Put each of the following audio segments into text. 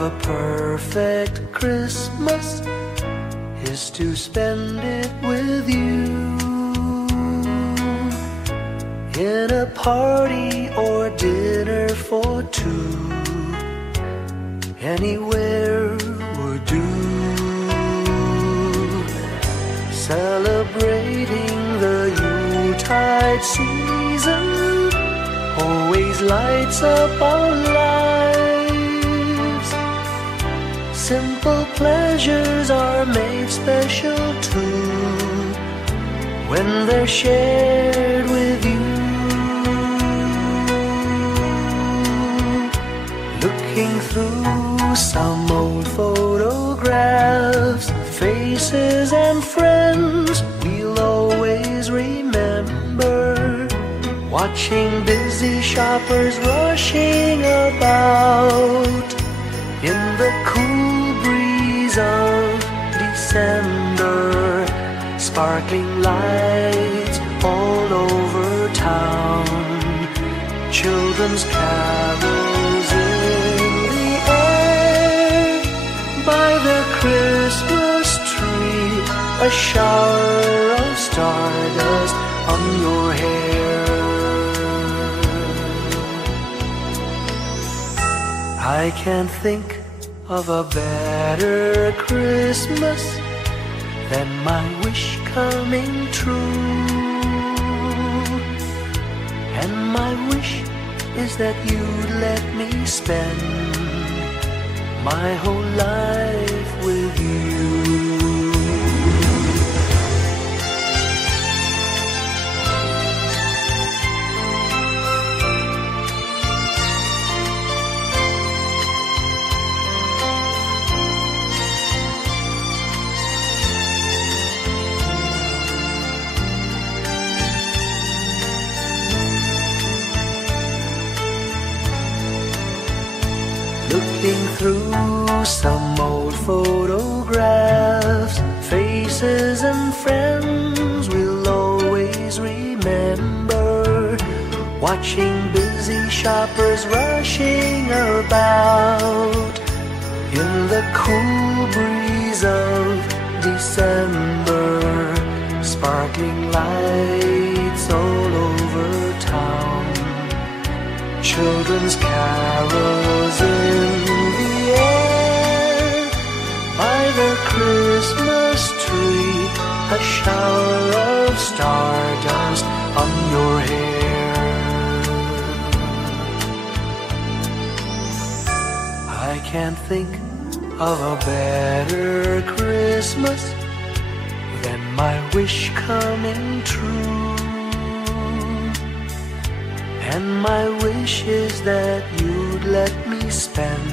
of a perfect Christmas is to spend it with you, in a party or dinner for two. Anywhere would do. Celebrating the Yuletide season always lights up our lives. Simple pleasures are made special too when they're shared with you. Looking through some old photographs, faces and friends we'll always remember, watching busy shoppers rushing about in the cool breeze of December, sparkling lights all over town, children's carols in the air. By the Christmas tree, a shower of stardust on your hair. I can't think of a better Christmas than my wish coming true. And my wish is that you'd let me spend my whole life with you. Looking through some old photographs, faces and friends we'll always remember, watching busy shoppers rushing about in the cool breeze of December, sparkling lights all over town, children's carols in the air. By the Christmas tree, a shower of stardust on your hair. I can't think of a better Christmas than my wish coming true. And my wish is that you'd let me spend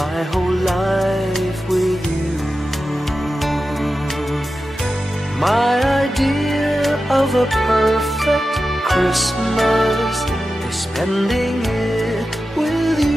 my whole life with you. My idea of a perfect Christmas is spending it with you.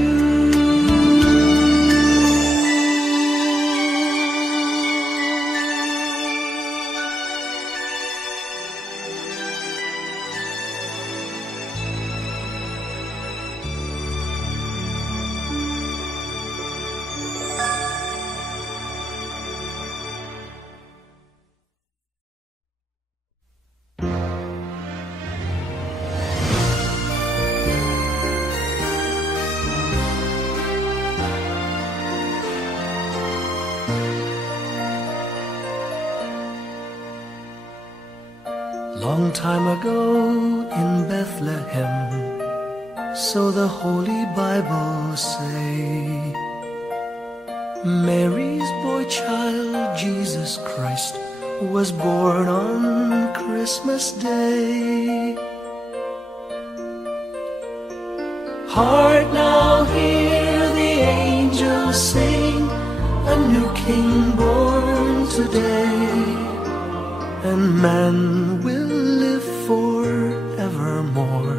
Long time ago in Bethlehem, so the Holy Bible say, Mary's boy child, Jesus Christ, was born on Christmas Day. Heart, now hear the angels sing, a new King born today, and man will live forevermore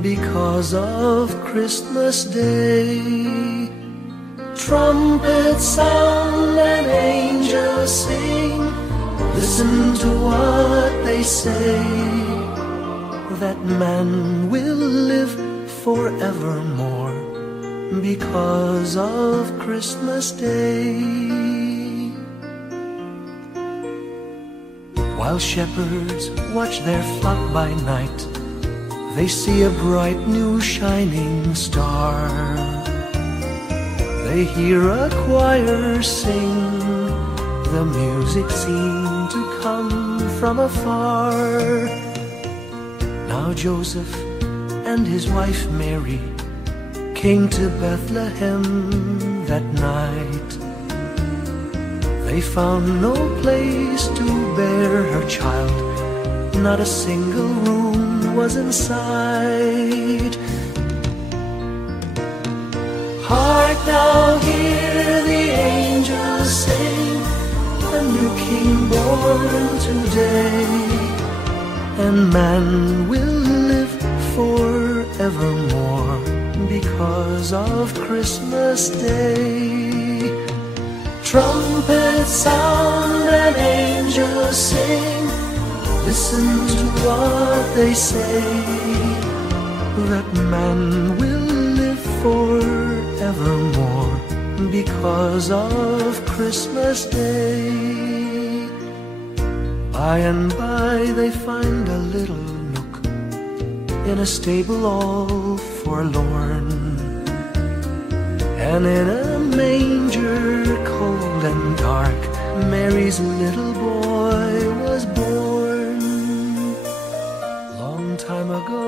because of Christmas Day. Trumpets sound and angels sing, listen to what they say, that man will live forevermore because of Christmas Day. While shepherds watch their flock by night, they see a bright new shining star. They hear a choir sing, the music seemed to come from afar. Now Joseph and his wife Mary came to Bethlehem that night. They found no place to bear her child, not a single room was in sight. Hark now, hear the angels sing, a new king born today, and man will live forevermore because of Christmas Day. Trumpets sound and angels sing, listen to what they say, that man will live forevermore because of Christmas Day. By and by they find a little nook in a stable all forlorn, and in a manger cold and dark, Mary's little boy was born. Long time ago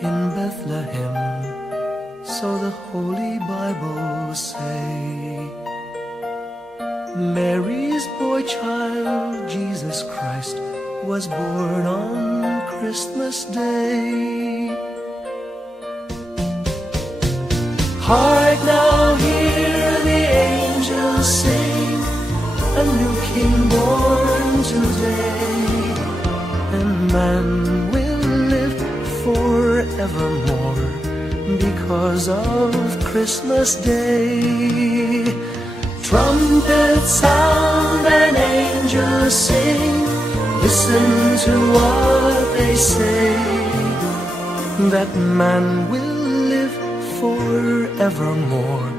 in Bethlehem, so the Holy Bible say, Mary's boy child, Jesus Christ, was born on Christmas Day. Hark now, hear the angels sing, a new king born today, and man will live forevermore because of Christmas Day. Trumpets sound and angels sing, listen to what they say, that man will forevermore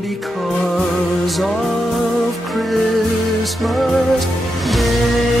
because of Christmas Day.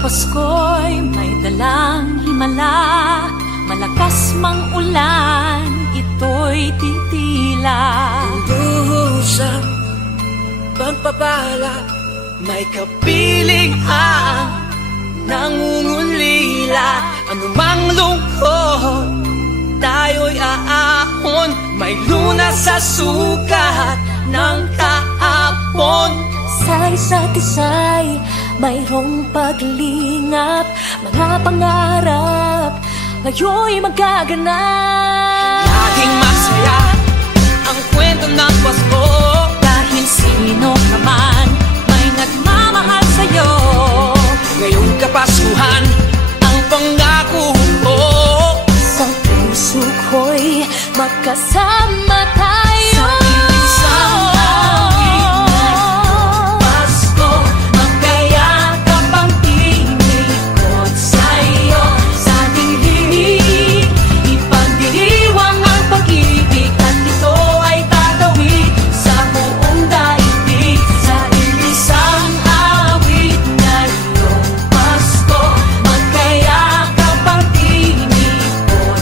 Pasko'y may dalang himala, malakas mang ulan, ito'y titila. Duhusang pagpapala, may kapiling ang nangungulila. Anumang lungkot, tayo'y aahon, may lunas sa sukat ng kahapon. Sa isa't isa'y mayroong paglingap, mga pangarap ngayon'y magaganap. Laging masaya ang kwento ng Pasko, dahil sino ka man may nagmamahal sa'yo. ngayong Kapaskuhan ang pangako ko, sa puso ko'y magkasama tayo. sa isang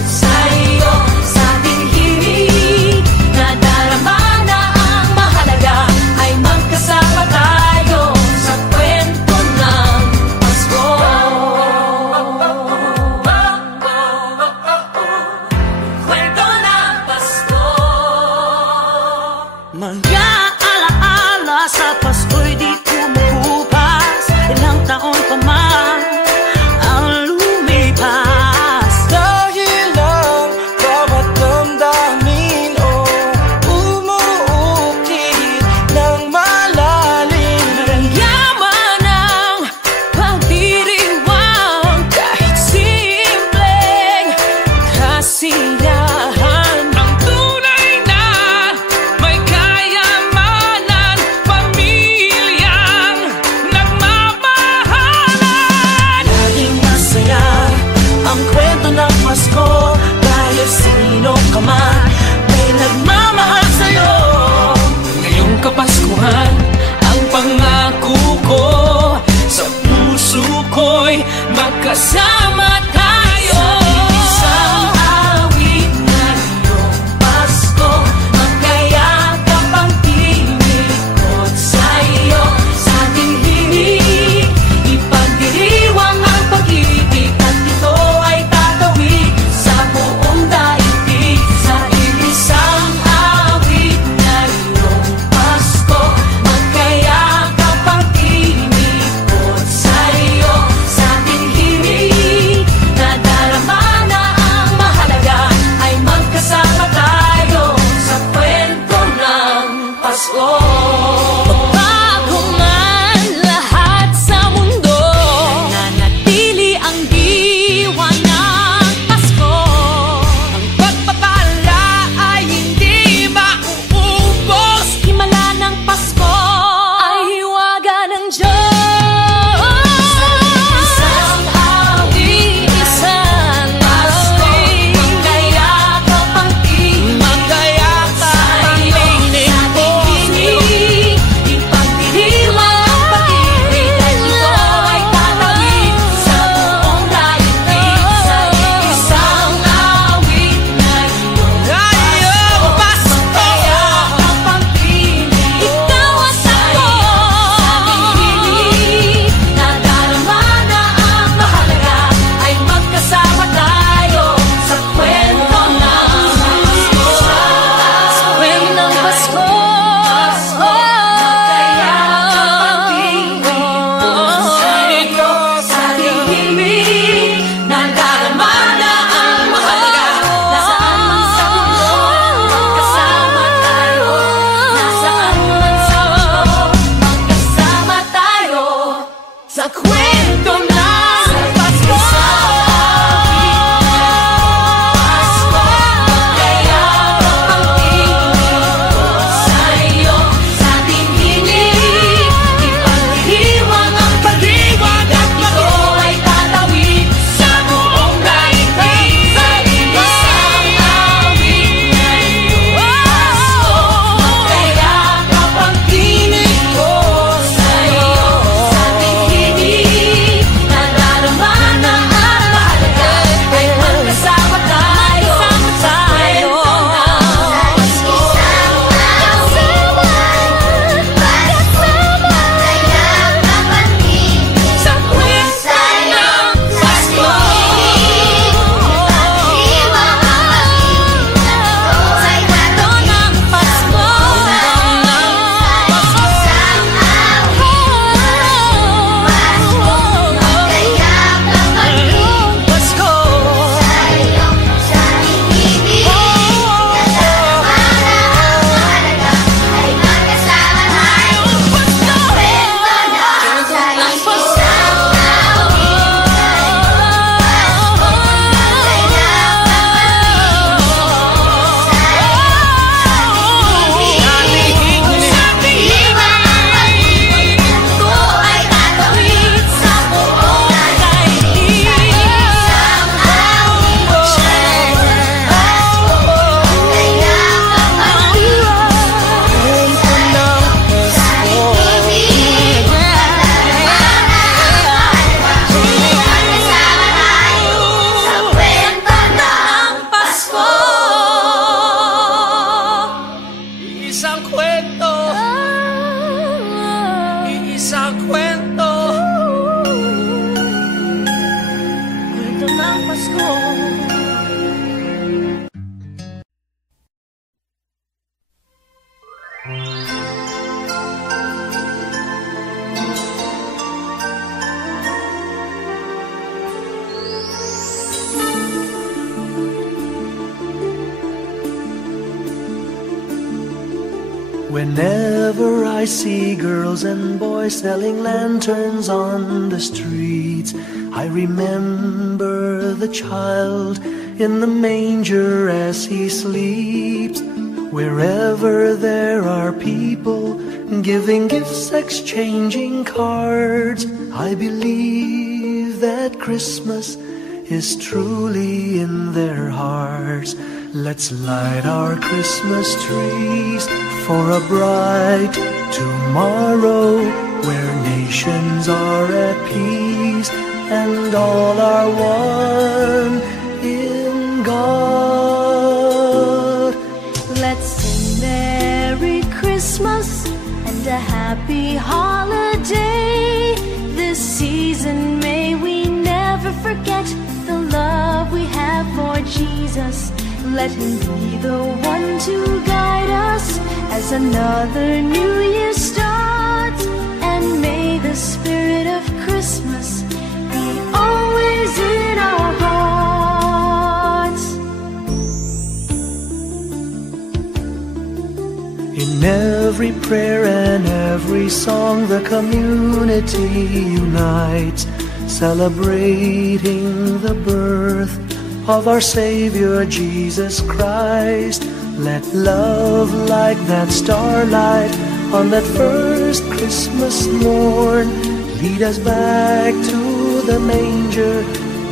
Sa'yo, sa ating hiling magkasama tayo. Isang awit ngayong Pasko, magkayakap ang tinikot sa'yo. Sa ating himig, ipagdiriwang ang pag-ibig, at ito ay tatawid sa buong daigdig. Sa isang awit ngayong Pasko, magkayakap ang tinikot sa'yo. Sa ating himig, nadarama na ang mahalaga, ay magkasama tayo sa kwento ng Pasko. Magbago man lahat sa mundo, nanatili ang diwa ng Pasko. Ang pagpapala ay hindi mauubos, himala ng Pasko ay hiwaga ng Diyos. Isang awit, isang awit, magkayakap ang tinig, ipagdiriwang ang pag-ibig, at ito ay tatawid sa buong daigdig. Sa isang awit ngayong Pasko, magkayakap ang tinig, ikaw at ako. Sa himig, nadarama na ang mahalaga, ay magkasama tayo sa kwento ng Pasko. Sa kwento ng Pasko, magkayakap ang tinig sa'yo. Sa ating himig, nadarama na ang mahalaga, nasaan man sa mundo, magkasama tayo. Nasaan man sa mundo, magkasama tayo sa kwento ng Pasko. Magkayakap ang tinig sa'yo. Sa ating himig, ipagdiriwang ang pag-ibig, at ito ay tatawid sa buong daigdig. Sa isang awit ngayong Pasko, magkayakap ang tinig ko sa'yo. Sa ating himig, nadarama na ang mahalaga, ay magkasama tayo sa kwento ng Pasko. Sa kwento ng Pasko. Sa kwento ng Pasko. Pasko. Isang kwento, iisang kwento, kwento ng Pasko. Whenever I see girls and boys selling lanterns on the streets, I remember the child in the manger as he sleeps. Wherever there are people giving gifts, exchanging cards, I believe that Christmas is truly in their hearts. Let's light our Christmas trees for a bright tomorrow, where nations are at peace and all are one in God. Let's sing Merry Christmas and a happy holiday. This season may we never forget the love we have for Jesus. Let him be the one to guide us as another new year starts. And may the spirit of Christmas be always in our hearts. In every prayer and every song, the community unites, celebrating the birth of our Savior Jesus Christ. Let love like that starlight on that first Christmas morn lead us back to the manger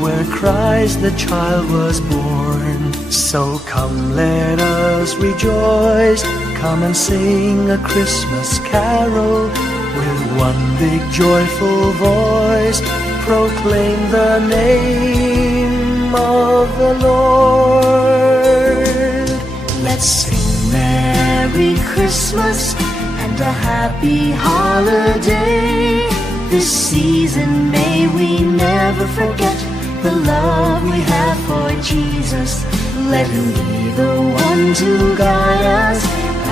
where Christ the child was born. So come, let us rejoice, come and sing a Christmas carol with one big joyful voice. Proclaim the name of the Lord. Let's sing Merry Christmas and a happy holiday. This season may we never forget the love we have for Jesus. Let him be the one to guide us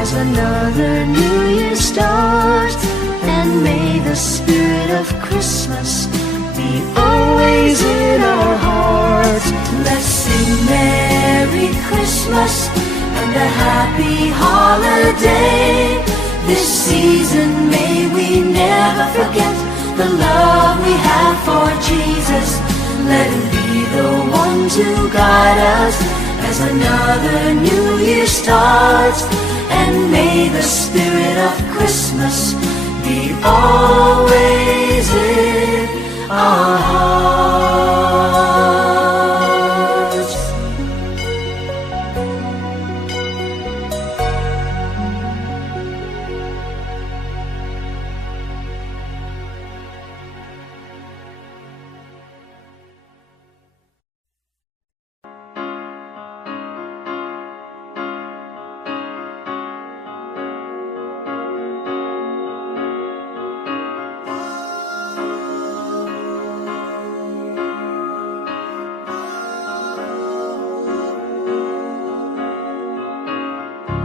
as another new year starts. And may the spirit of Christmas be always in our hearts. Let's sing Merry Christmas and a happy holiday. This season may we never forget the love we have for Jesus. Let him be the one to guide us as another new year starts. And may the spirit of Christmas be always in our hearts.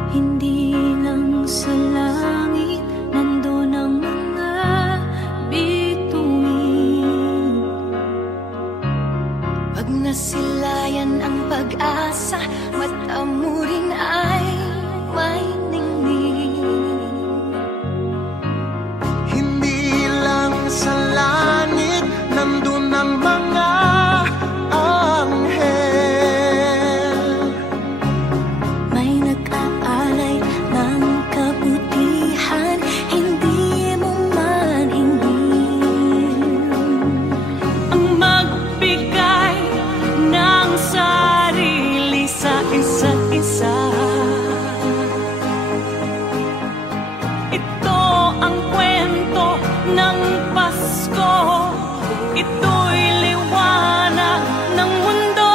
Hindi lang sa langit nandoon ang mga bituin. Pag nasilayan ang pag-asa, mata mo rin ay may ningning. Hindi lang sa langit nandoon ang mga anghel. May nag-aalay ng kabutihan, hindi mo maningin. Ang magbigay ng sarili sa isa't isa. Ito ang kwento ng Pasko. Ito'y liwanag ng mundo.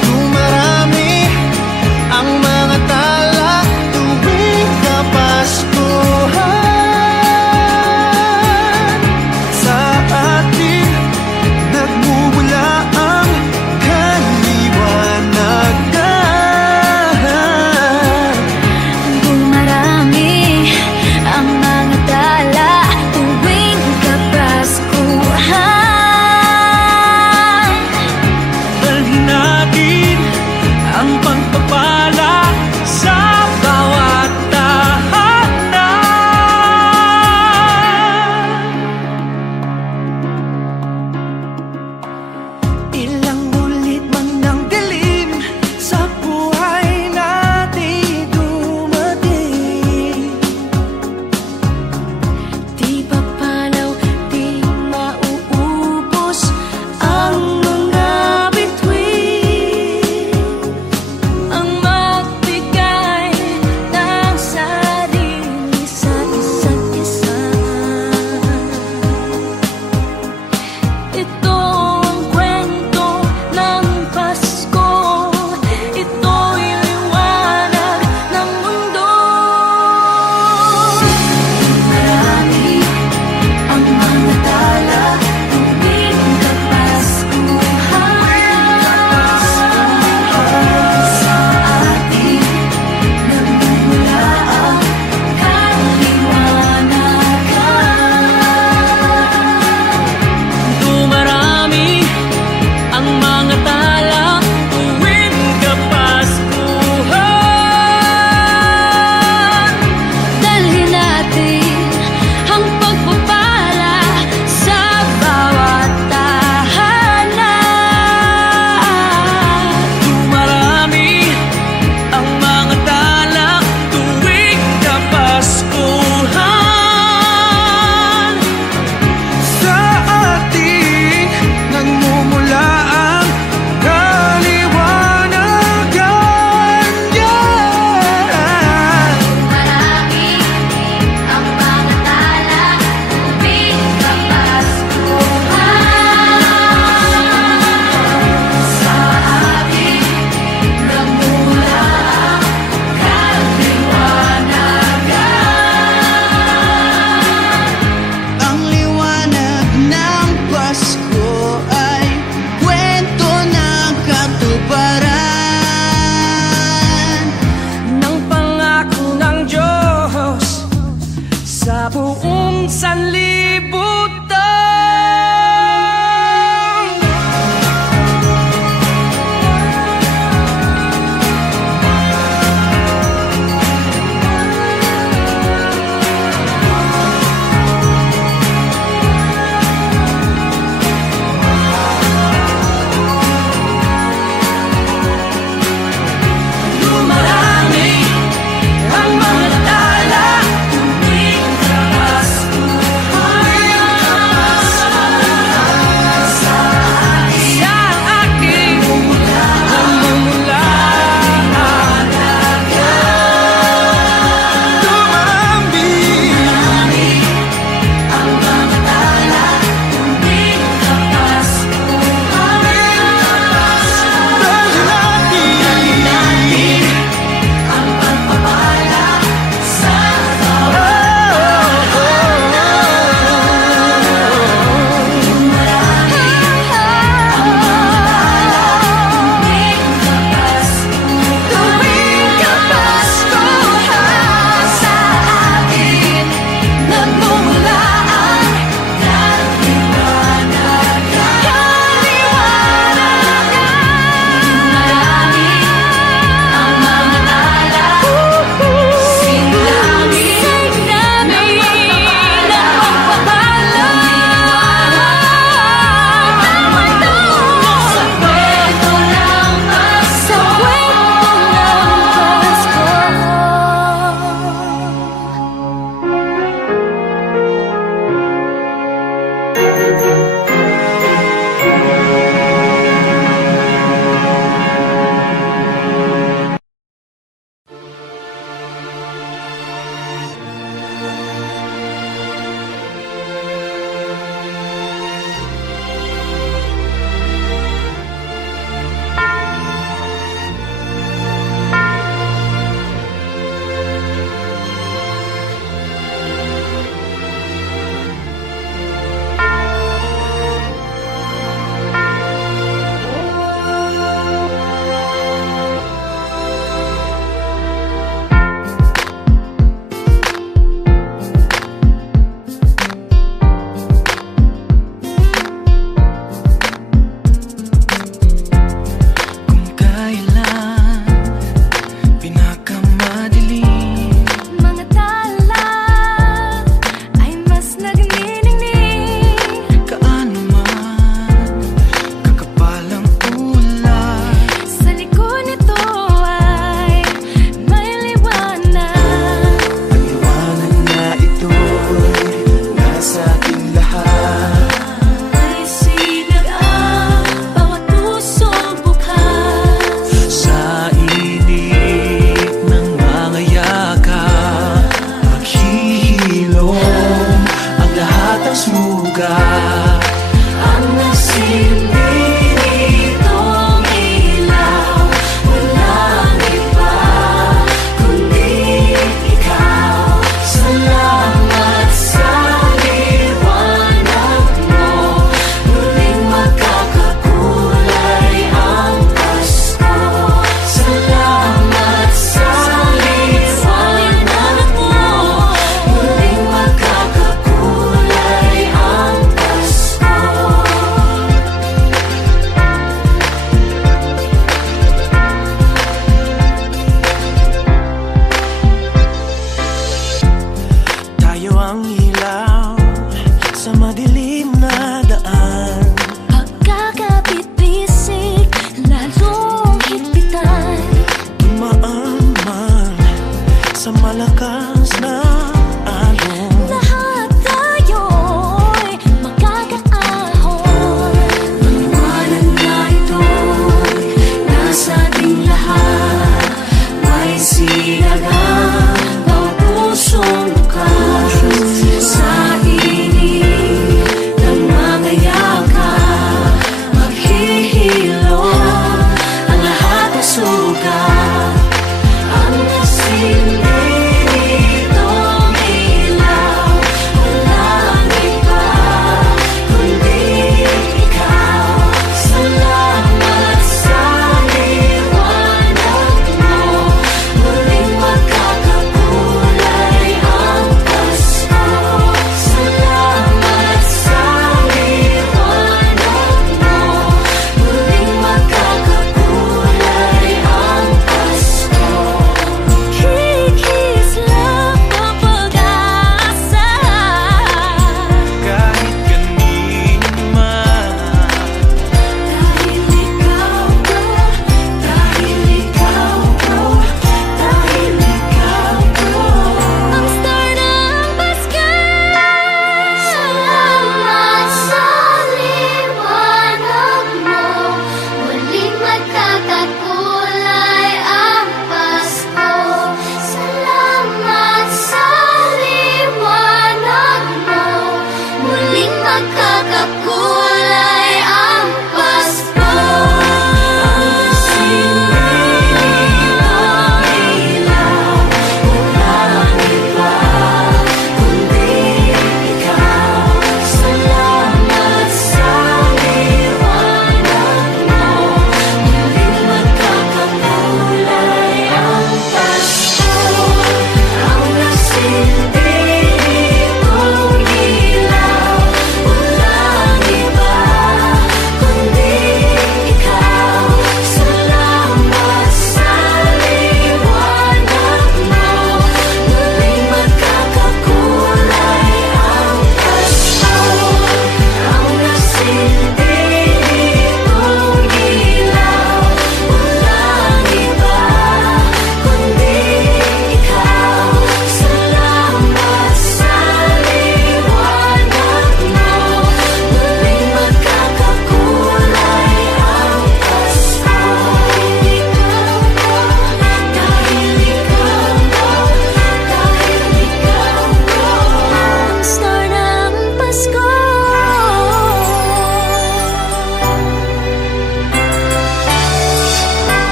Dumarami ang mga tala tuwing Ang mga tala, tuwing sa Pasko ay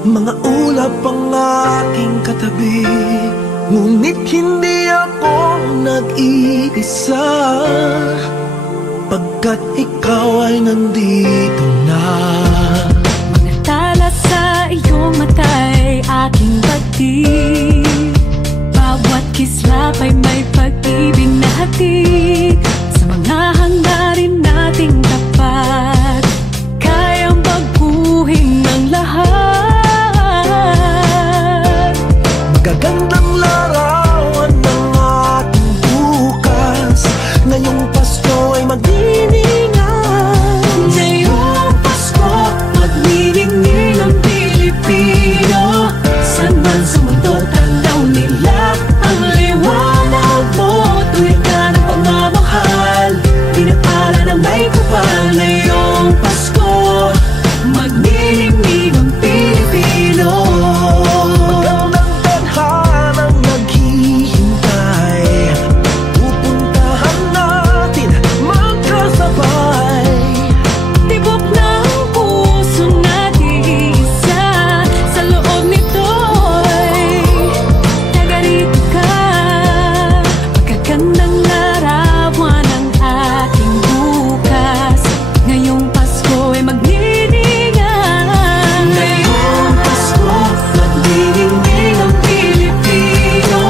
Mga ulap ang aking katabi, ngunit hindi ako nag-iisa, pagkat ikaw ay nandito na. Mga tala sa iyong mata'y aking batid, bawat kislap ay may pag-ibig na hatid. Sa mga hangarin nating tapat, kayang baguhin ng lahat. Magagandang larawan ng ating bukas, ngayong Pasko ay magdiningan. Ngayong Pasko, magniningning ang Pilipino. San man sa mundo, tanaw nila ang liwanag mo. Tuwid ka ng pagmamahal, pinapala ng may kapal. Ngayong Pasko, magniningning ang Pilipino. Magandang tadhanang naghihintay, pupuntahan natin magkasabay. Tibok ng puso natin isa, sa loob nito'y tagarito ka. Magagandang larawan ng ating bukas, ngayong Pasko ay magniningan. Ngayong Pasko, magniningning ang Pilipino.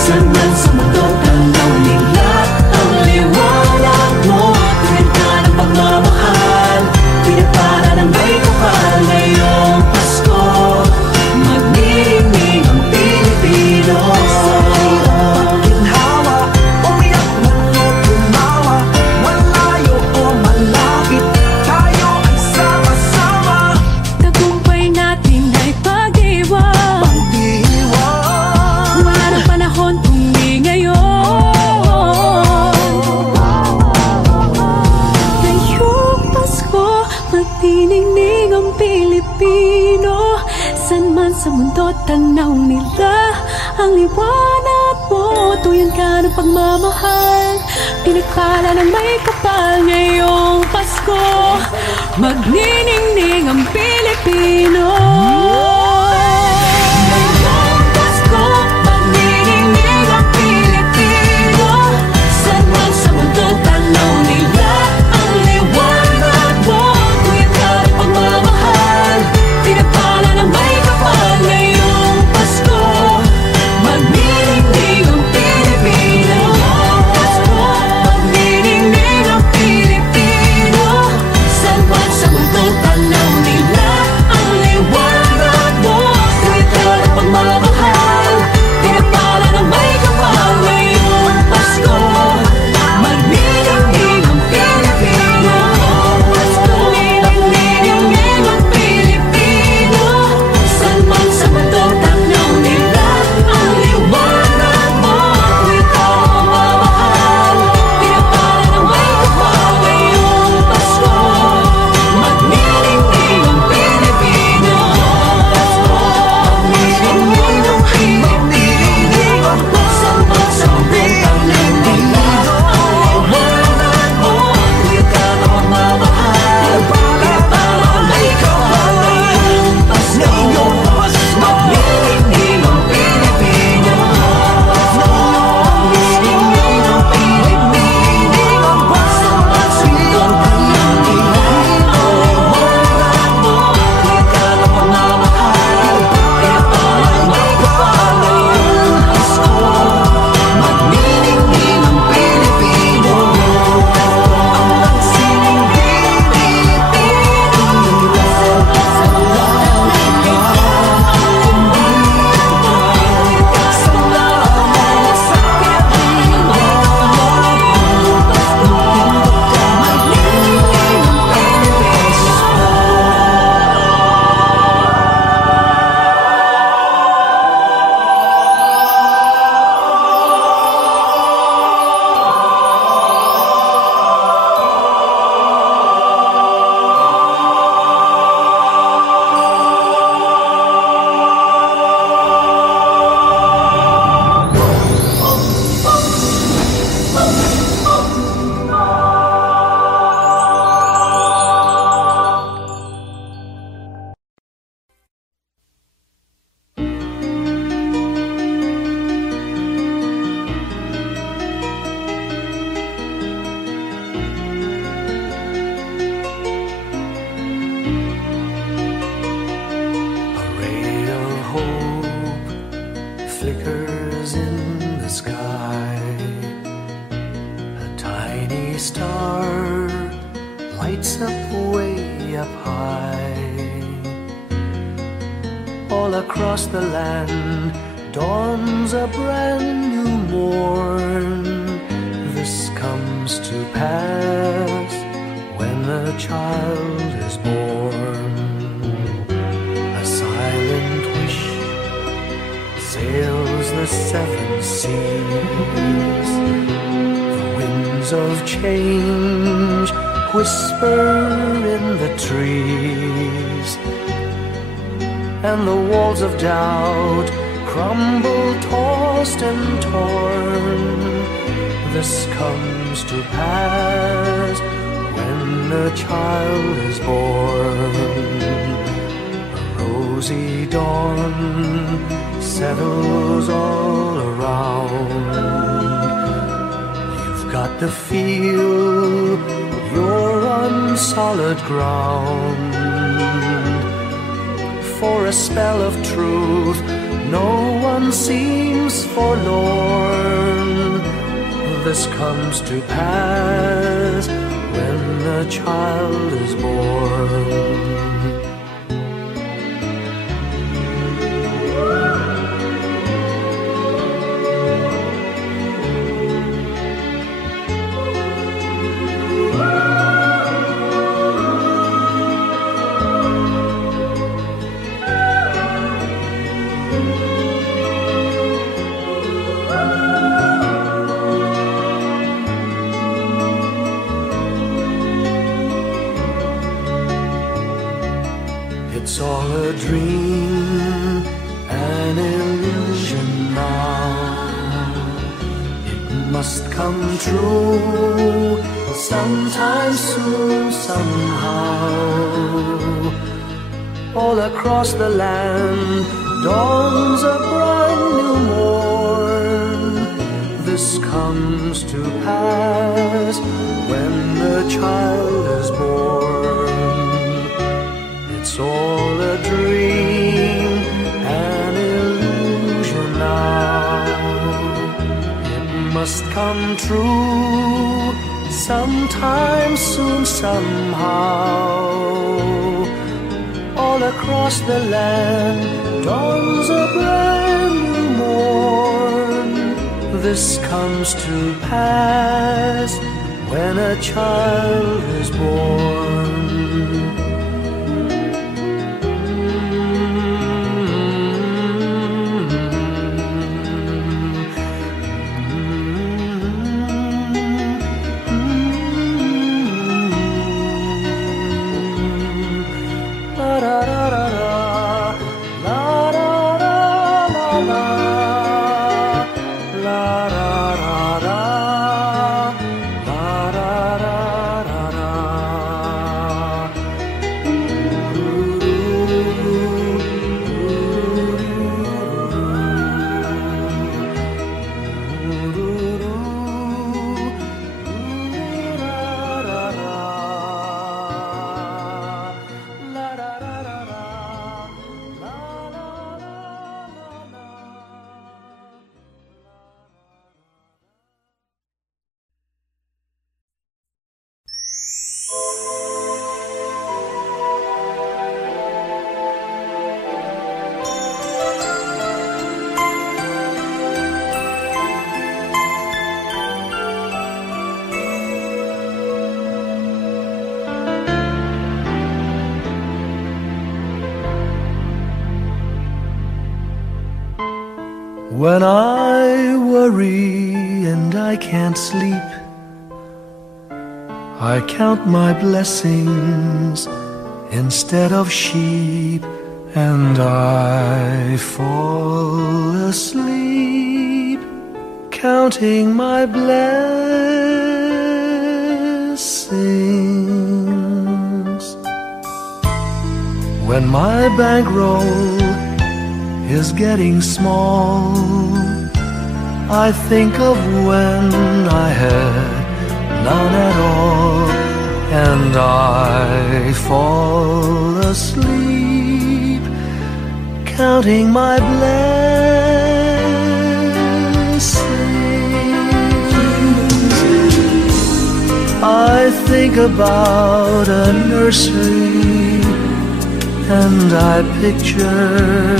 San man sa mundo, tanaw nila ang liwanag mo. Tuwid ka ng pagmamahal, pinapala ng may kapal. Ngayong Pasko, magniningning ang Pilipino. Ginhawa, umiyak man o tumawa, malayo o malapit, tayo ay sama-sama. Tagumpay natin ay pag-iwan, Pag-iwan, wala nang panahon kung di ngayon. Ngayong Pasko, magniningning ang Pilipino. San man sa mundo, tanaw nila ang liwanag mo. Tuyan ka ng pagmamahal, pinagpala ng may kapal. Ngayong Pasko, magniningning ang Pilipino. Ngayong Pasko, magniningning ang Pilipino. San man sa mundo, tanaw nila ang liwanag mo. Tuyan ka ng pagmamahal, pinapala ng may kapal. Ngayong Pasko, magniningning ang Pilipino. Ngayong Pasko, magniningning ang Pilipino. San man sa mundo, tanaw nila all across the land dawns a brand new morn. This comes to pass when a child is born. A silent wish sails the seven seas. The winds of change whisper in the trees, and the walls of doubt crumble, tossed and torn. This comes to pass when a child is born. A rosy dawn settles all around. You've got to feel you're on solid ground. For a spell of truth, no one seems forlorn. This comes to pass when a child is born. It's all a dream, an illusion now. It must come true sometime soon, somehow. All across the land dawns a brand new morn. This comes to pass when the child is born. It's all a dream, an illusion now. It must come true sometime soon, somehow. All across the land dawns a brand new morn. This comes to pass when a child is born. When I worry and I can't sleep, I count my blessings instead of sheep, and I fall asleep counting my blessings. When my bankroll is getting small, I think of when I had none at all, and I fall asleep counting my blessings. I think about a nursery and I picture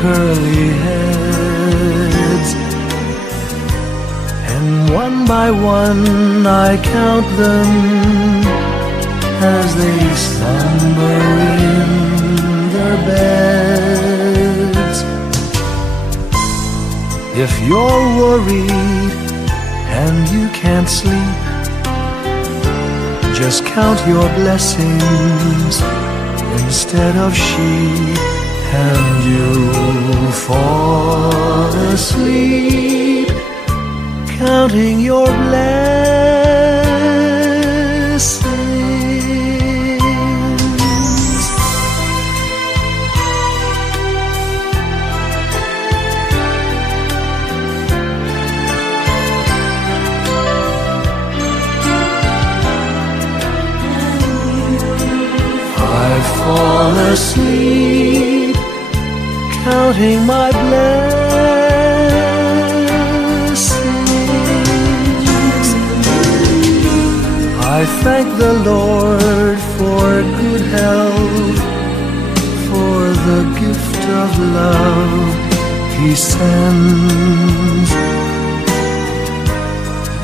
curly heads, and one by one I count them as they slumber in their beds. If you're worried and you can't sleep, just count your blessings instead of sheep, and you'll fall asleep counting your blessings. I fall asleep counting my blessings. I thank the Lord for good health, for the gift of love He sends,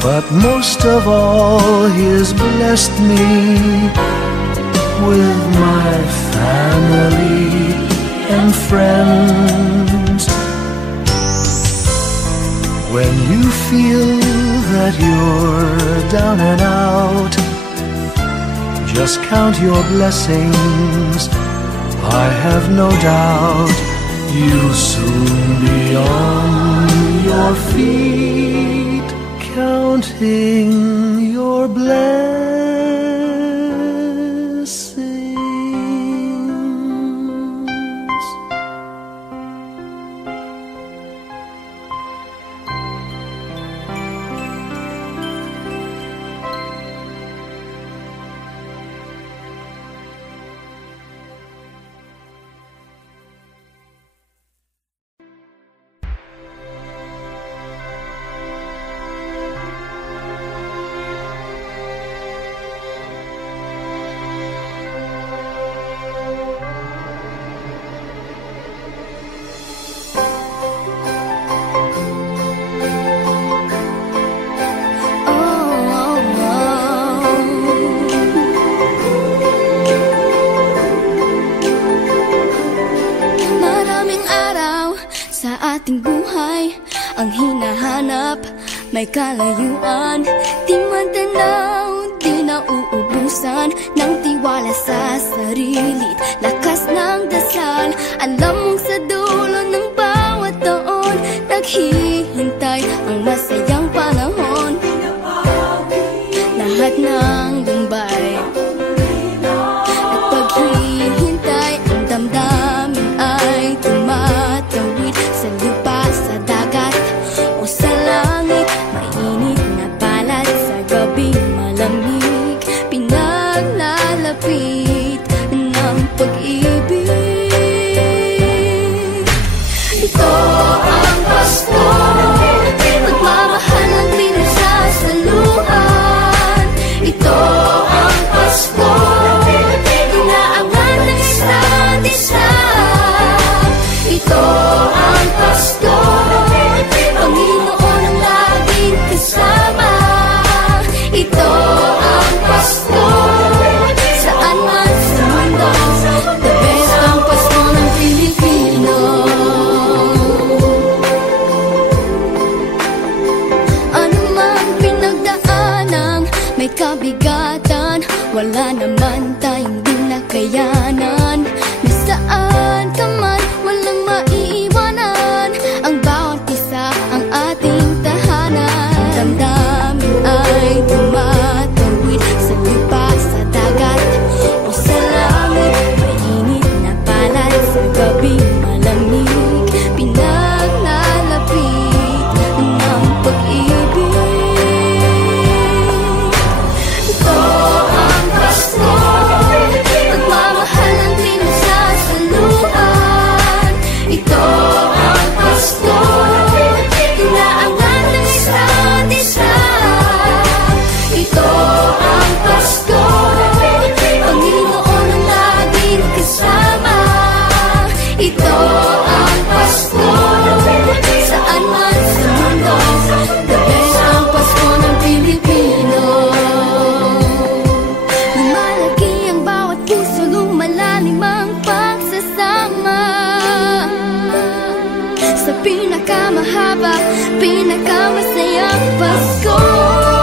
but most of all He has blessed me with my family and friends. When you feel that you're down and out, just count your blessings. I have no doubt you'll soon be on your feet, counting your blessings. May kalayuan, di matanaw, di nauubusan ng tiwala sa sarili't lakas ng dasal. Alam mong sa dulo ng bawat taon, naghihintay ang masayang panahon. Lahat ng lumbay at paghihintay, ang damdamin ay tumatawid sa lupa, sa dagat o sa langit. Mainit na palad sa gabing malamig, pinaglalapit ng pag-ibig. Ito ang Pasko, pagmamahal ng pinagsasaluhan. Ito ang Pasko, inaangan ng isa't isa. Ito ang Pasko, Panginoon ang laging kasama. Ito ang Pasko, saan man sa mundo, the best ang Pasko ng Pilipino. Ano man pinagdaanang may kabigatan, wala naman tayong di nakayanan. Nasaan ka man, walang maiiwanan, ang bawat isa ang ating tahanan. Damdamin ay tumatawid sa lupa, sa dagat o sa langit. Mainit na palad sa gabing malamig, pinaglalapit ng pag-ibig. Ito ang Pasko, pagmamahal ng pinagsasaluhan. Ito ang Pasko, inaangan ng isa't isa. Ito ang Pasko, Panginoon ang laging kasama. pinakamahaba, pinakamasayang Pasko.